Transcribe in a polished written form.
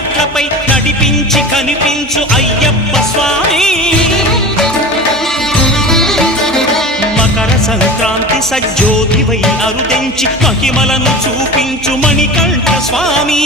మెట్లపై నడిపించి కనిపించు అయ్యప్ప స్వామి మకర సంక్రాంతి సజ్జోతివై అరుదెంచి మహిమలను చూపించు మణికంఠ స్వామి